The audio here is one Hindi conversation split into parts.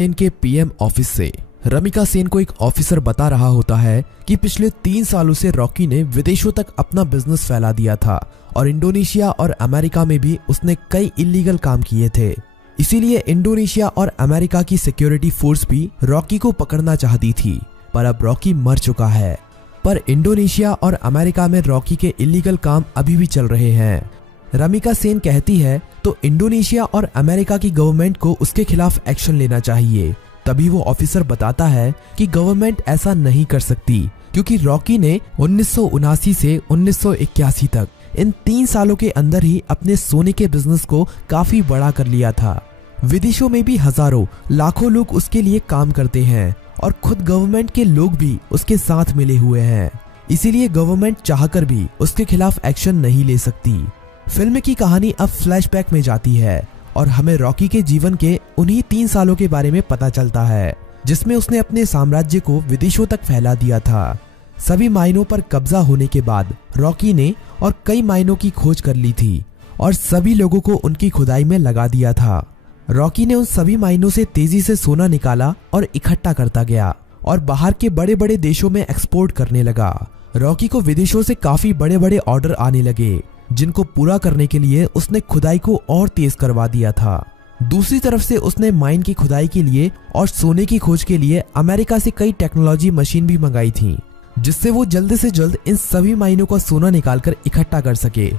सेन के पीएम ऑफिस से रमिका सेन को एक ऑफिसर बता रहा होता है कि पिछले 3 सालों से रॉकी ने विदेशों तक अपना बिजनेस फैला दिया था और इंडोनेशिया और अमेरिका में भी उसने कई इलीगल काम किए थे। इसीलिए इंडोनेशिया और अमेरिका की सिक्योरिटी फोर्स भी रॉकी को पकड़ना चाहती थी, पर अब रॉकी मर चुका है। पर इंडोनेशिया और अमेरिका में रॉकी के इलीगल काम अभी भी चल रहे हैं। रमिका सेन कहती है तो इंडोनेशिया और अमेरिका की गवर्नमेंट को उसके खिलाफ एक्शन लेना चाहिए। तभी वो ऑफिसर बताता है कि गवर्नमेंट ऐसा नहीं कर सकती, क्योंकि रॉकी ने 1979 से 1981 तक इन 3 सालों के अंदर ही अपने सोने के बिजनेस को काफी बड़ा कर लिया था। विदेशों में भी हजारों लाखों लोग उसके लिए काम करते हैं और खुद गवर्नमेंट के लोग भी उसके साथ मिले हुए हैं। इसीलिए गवर्नमेंट चाहकर भी उसके खिलाफ एक्शन नहीं ले सकती। फिल्म की कहानी अब फ्लैशबैक में जाती है और हमें रॉकी के जीवन के उन्हीं 3 सालों के बारे में पता चलता है, जिसमें उसने अपने साम्राज्य को विदेशों तक फैला दिया था। सभी माइनों पर कब्जा होने के बाद रॉकी ने और कई माइनों की खोज कर ली थी और सभी लोगों को उनकी खुदाई में लगा दिया था। रॉकी ने उन सभी माइनों से तेजी से सोना निकाला और इकट्ठा करता गया और बाहर के बड़े बड़े देशों में एक्सपोर्ट करने लगा। रॉकी को विदेशों से काफी बड़े बड़े ऑर्डर आने लगे, जिनको पूरा करने के लिए उसने खुदाई को और तेज करवा दिया था। दूसरी तरफ से उसने माइन की खुदाई के लिए और सोने की खोज के लिए अमेरिका से कई टेक्नोलॉजी मशीन भी मंगाई थी, जिससे वो जल्द से जल्द इन सभी माइनों का सोना निकालकर इकट्ठा कर सके।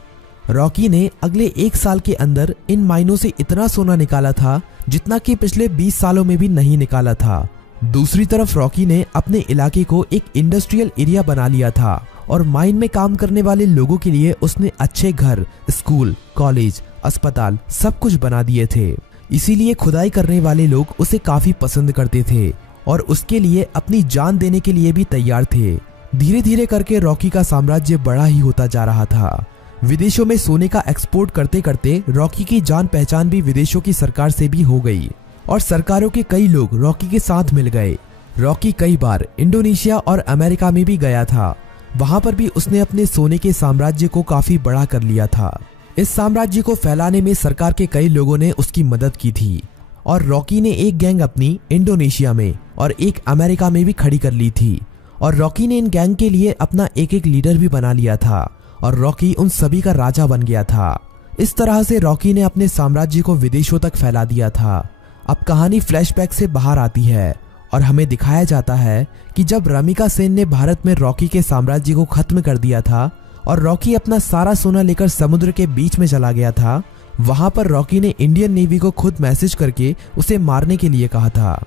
रॉकी ने अगले 1 साल के अंदर इन माइनों से इतना सोना निकाला था जितना कि पिछले 20 सालों में भी नहीं निकाला था। दूसरी तरफ रॉकी ने अपने इलाके को एक इंडस्ट्रियल एरिया बना लिया था और माइन में काम करने वाले लोगों के लिए उसने अच्छे घर, स्कूल, कॉलेज, अस्पताल सब कुछ बना दिए थे। इसीलिए खुदाई करने वाले लोग उसे काफी पसंद करते थे और उसके लिए अपनी जान देने के लिए भी तैयार थे। धीरे धीरे करके रॉकी का साम्राज्य बड़ा ही होता जा रहा था। विदेशों में सोने का एक्सपोर्ट करते करते रॉकी की जान पहचान भी विदेशों की सरकार से भी हो गई और सरकारों के कई लोग रॉकी के साथ मिल गए। रॉकी कई बार इंडोनेशिया और अमेरिका में भी गया था। वहां पर भी उसने अपने सोने के साम्राज्य को काफी बड़ा कर लिया था। इस साम्राज्य को फैलाने में सरकार के कई लोगों ने उसकी मदद की थी और रॉकी ने एक गैंग अपनी इंडोनेशिया में और एक अमेरिका में भी खड़ी कर ली थी और रॉकी ने इन गैंग के लिए अपना एक एक लीडर भी बना लिया था और रॉकी उन सभी का राजा बन गया था। इस तरह से रॉकी ने अपने साम्राज्य को विदेशों तक फैला दिया था। अब कहानी फ्लैशबैक से बाहर आती है और हमें दिखाया जाता है कि जब रमिका सेन ने भारत में रॉकी के साम्राज्य को खत्म कर दिया था और रॉकी अपना सारा सोना लेकर समुद्र के बीच में चला गया था, वहां पर रॉकी ने इंडियन नेवी को खुद मैसेज करके उसे मारने के लिए कहा था।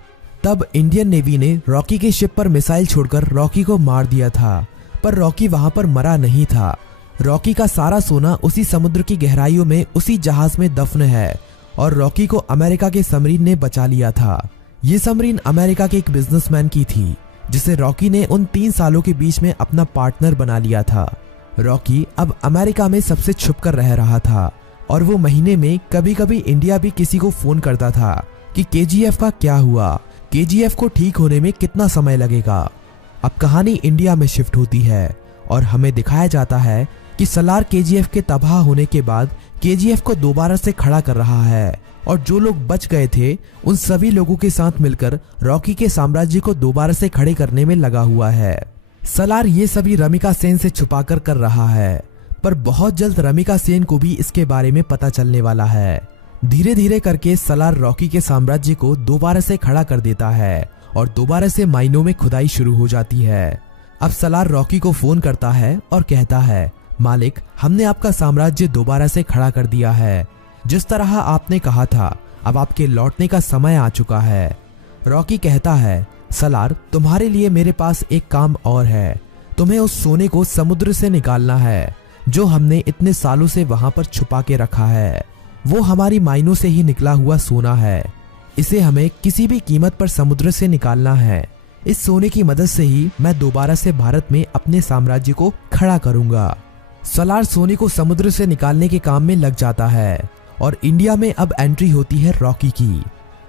तब इंडियन नेवी ने रॉकी के शिप पर मिसाइल छोड़कर रॉकी को मार दिया था, पर रॉकी वहां पर मरा नहीं था। रॉकी का सारा सोना उसी समुद्र की गहराइयों में उसी जहाज में दफन है और रॉकी को अमेरिका के सबमरीन ने बचा लिया था। ये सबमरीन अमेरिका के एक बिजनेसमैन की थी, जिसे रॉकी ने उन 3 सालों के बीच में अपना पार्टनर बना लिया था। रॉकी अब अमेरिका में सबसे छुपकर रह रहा था और वो महीने में कभी कभी इंडिया भी किसी को फोन करता था कि केजीएफ का क्या हुआ, केजीएफ को ठीक होने में कितना समय लगेगा। अब कहानी इंडिया में शिफ्ट होती है और हमें दिखाया जाता है कि सलार केजीएफ के तबाह होने के बाद केजीएफ को दोबारा से खड़ा कर रहा है और जो लोग बच गए थे उन सभी लोगों के साथ मिलकर रॉकी के साम्राज्य को दोबारा से खड़े करने में लगा हुआ है। सलार ये सभी रमिका सेन से छुपाकर कर रहा है, पर बहुत जल्द रमिका सेन को भी इसके बारे में पता चलने वाला है। धीरे धीरे करके सलार रॉकी के साम्राज्य को दोबारा से खड़ा कर देता है और दोबारा से माइनों में खुदाई शुरू हो जाती है। अब सलार रॉकी को फोन करता है और कहता है, मालिक, हमने आपका साम्राज्य दोबारा से खड़ा कर दिया है। जिस तरह आपने कहा था, अब आपके लौटने का समय आ चुका है। रॉकी कहता है, सलार, तुम्हारे लिए मेरे पास एक काम और है। तुम्हें उस सोने को समुद्र से निकालना है जो हमने इतने सालों से वहां पर छुपा के रखा है। वो हमारी माइनों से ही निकला हुआ सोना है। इसे हमें किसी भी कीमत पर समुद्र से निकालना है। इस सोने की मदद से ही मैं दोबारा से भारत में अपने साम्राज्य को खड़ा करूंगा। सलार सोने को समुद्र से निकालने के काम में लग जाता है और इंडिया में अब एंट्री होती है रॉकी की।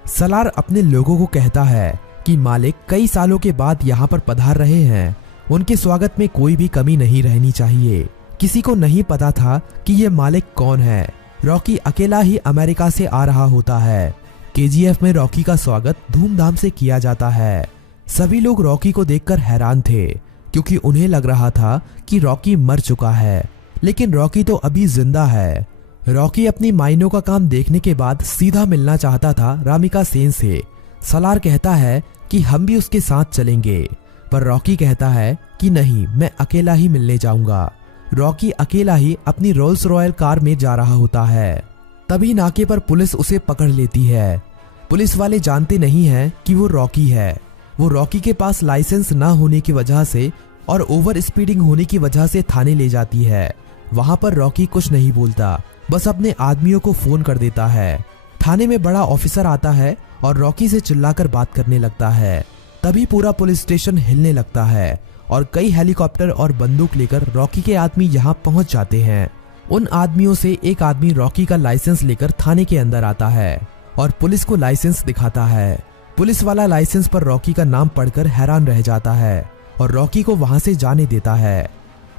सलार अपने लोगों को कहता है कि मालिक कई सालों के बाद यहाँ पर पधार रहे हैं, उनके स्वागत में कोई भी कमी नहीं रहनी चाहिए। किसी को नहीं पता था कि ये मालिक कौन है। रॉकी अकेला ही अमेरिका से आ रहा होता है। केजीएफ में रॉकी का स्वागत धूमधाम से किया जाता है। सभी लोग रॉकी को देखकर हैरान थे क्योंकि उन्हें लग रहा था कि रॉकी मर चुका है, लेकिन रॉकी तो अभी जिंदा है। रॉकी अपनी माइनों का काम देखने के बाद सीधा मिलना चाहता था रामिका सेन से। सलार कहता है कि हम भी उसके साथ चलेंगे, पर रॉकी कहता है कि नहीं, मैं अकेला ही मिलने जाऊंगा। रॉकी अकेला ही अपनी रोल्स रॉयल कार में जा रहा होता है। तभी नाके पर पुलिस उसे पकड़ लेती है। पुलिस वाले जानते नहीं हैं कि वो रॉकी है। वो रॉकी के पास लाइसेंस ना होने की वजह से और ओवर स्पीडिंग होने की वजह से थाने ले जाती है। वहां पर रॉकी कुछ नहीं बोलता, बस अपने आदमियों को फोन कर देता है। थाने में बड़ा ऑफिसर आता है और रॉकी से चिल्लाकर बात करने लगता है। तभी पूरा पुलिस स्टेशन हिलने लगता है और कई हेलीकॉप्टर और बंदूक लेकर रॉकी के आदमी यहाँ पहुंच जाते हैं। उन आदमियों से एक आदमी रॉकी का लाइसेंस लेकर थाने के अंदर आता है और पुलिस को लाइसेंस दिखाता है। पुलिस वाला लाइसेंस पर रॉकी का नाम पढ़कर हैरान रह जाता है और रॉकी को वहां से जाने देता है।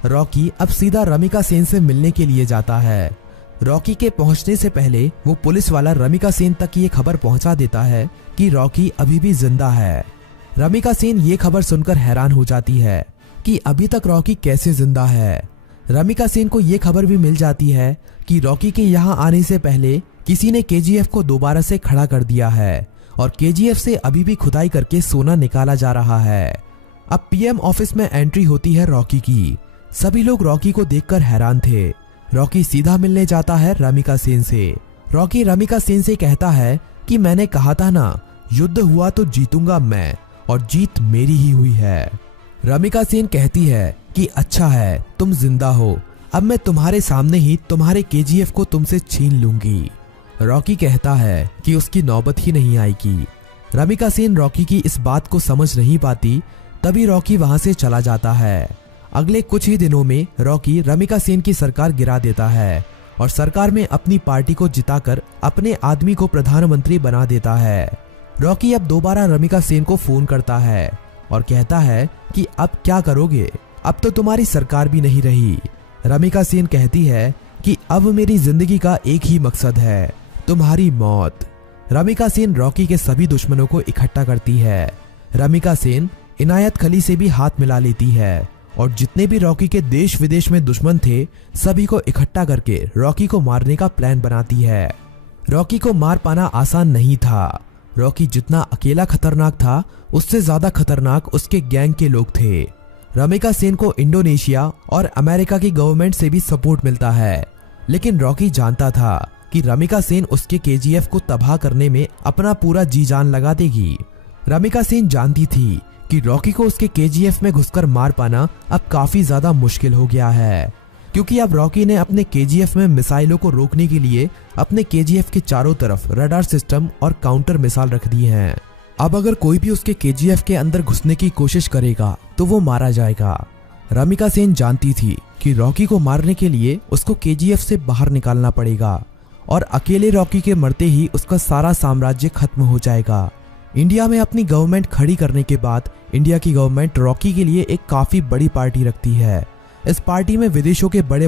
रॉकी अब सीधा रमिका सेन से मिलने के लिए जाता है। रॉकी के पहुंचने से पहले वो पुलिस वाला रमिका सेन तक ये खबर पहुंचा देता है कि रॉकी अभी भी जिंदा है। रमिका सेन ये खबर सुनकर हैरान हो जाती है कि अभी तक रॉकी कैसे जिंदा है। रमिका सेन को ये खबर भी मिल जाती है कि रॉकी के यहाँ आने से पहले किसी ने केजीएफ को दोबारा से खड़ा कर दिया है और केजीएफ से अभी भी खुदाई करके सोना निकाला जा रहा है। अब पीएम ऑफिस में एंट्री होती है रॉकी की। सभी लोग रॉकी को देखकर हैरान थे। रॉकी सीधा मिलने जाता है रमिका सेन से। रॉकी रमिका सेन से कहता है कि मैंने कहा था ना, युद्ध हुआ तो जीतूंगा मैं, और जीत मेरी ही हुई है। रमिका सेन कहती है कि अच्छा है, तुम जिंदा हो, अब मैं तुम्हारे सामने ही तुम्हारे केजीएफ को तुमसे छीन लूंगी। रॉकी कहता है कि उसकी नौबत ही नहीं आएगी। रमिका सेन रॉकी की इस बात को समझ नहीं पाती। तभी रॉकी वहां से चला जाता है। अगले कुछ ही दिनों में रॉकी रमिका सेन की सरकार गिरा देता है और सरकार में अपनी पार्टी को जिताकर अपने आदमी को प्रधानमंत्री बना देता है। रॉकी अब दोबारा रमिका सेन को फोन करता है और कहता है कि अब क्या करोगे, अब तो तुम्हारी सरकार भी नहीं रही। रमिका सेन कहती है कि अब मेरी जिंदगी का एक ही मकसद है, तुम्हारी मौत। रमिका सेन रॉकी के सभी दुश्मनों को इकट्ठा करती है। रमिका सेन इनायत खली से भी हाथ मिला लेती है और जितने भी रॉकी के देश विदेश में दुश्मन थे सभी को इकट्ठा करके रॉकी को मारने का प्लान बनाती है। रॉकी को मार पाना आसान नहीं था। रॉकी जितना अकेला खतरनाक था उससे ज्यादा खतरनाक उसके गैंग के लोग थे। रमिका सेन को इंडोनेशिया और अमेरिका की गवर्नमेंट से भी सपोर्ट मिलता है, लेकिन रॉकी जानता था कि रमिका सेन उसके केजीएफ को तबाह करने में अपना पूरा जी जान लगा देगी। रमिका सेन जानती थी कि रॉकी को उसके केजीएफ में घुसकर मार पाना अब काफी ज्यादा मुश्किल हो गया है, क्योंकि अब रॉकी ने अपने केजीएफ में मिसाइलों को रोकने के लिए अपने केजीएफ के चारों तरफ रडार सिस्टम और काउंटर मिसाइल रख दी हैं। अब अगर कोई भी उसके केजीएफ के अंदर घुसने की कोशिश करेगा तो वो मारा जाएगा। रमिका सेन जानती थी कि रॉकी को मारने के लिए उसको केजीएफ से बाहर निकालना पड़ेगा और अकेले रॉकी के मरते ही उसका सारा साम्राज्य खत्म हो जाएगा। इंडिया में अपनी गवर्नमेंट खड़ी करने के बाद इंडिया की गवर्नमेंट रॉकी के लिए एक काफी बड़ी पार्टी रखती है। इस पार्टी में विदेशों के बड़े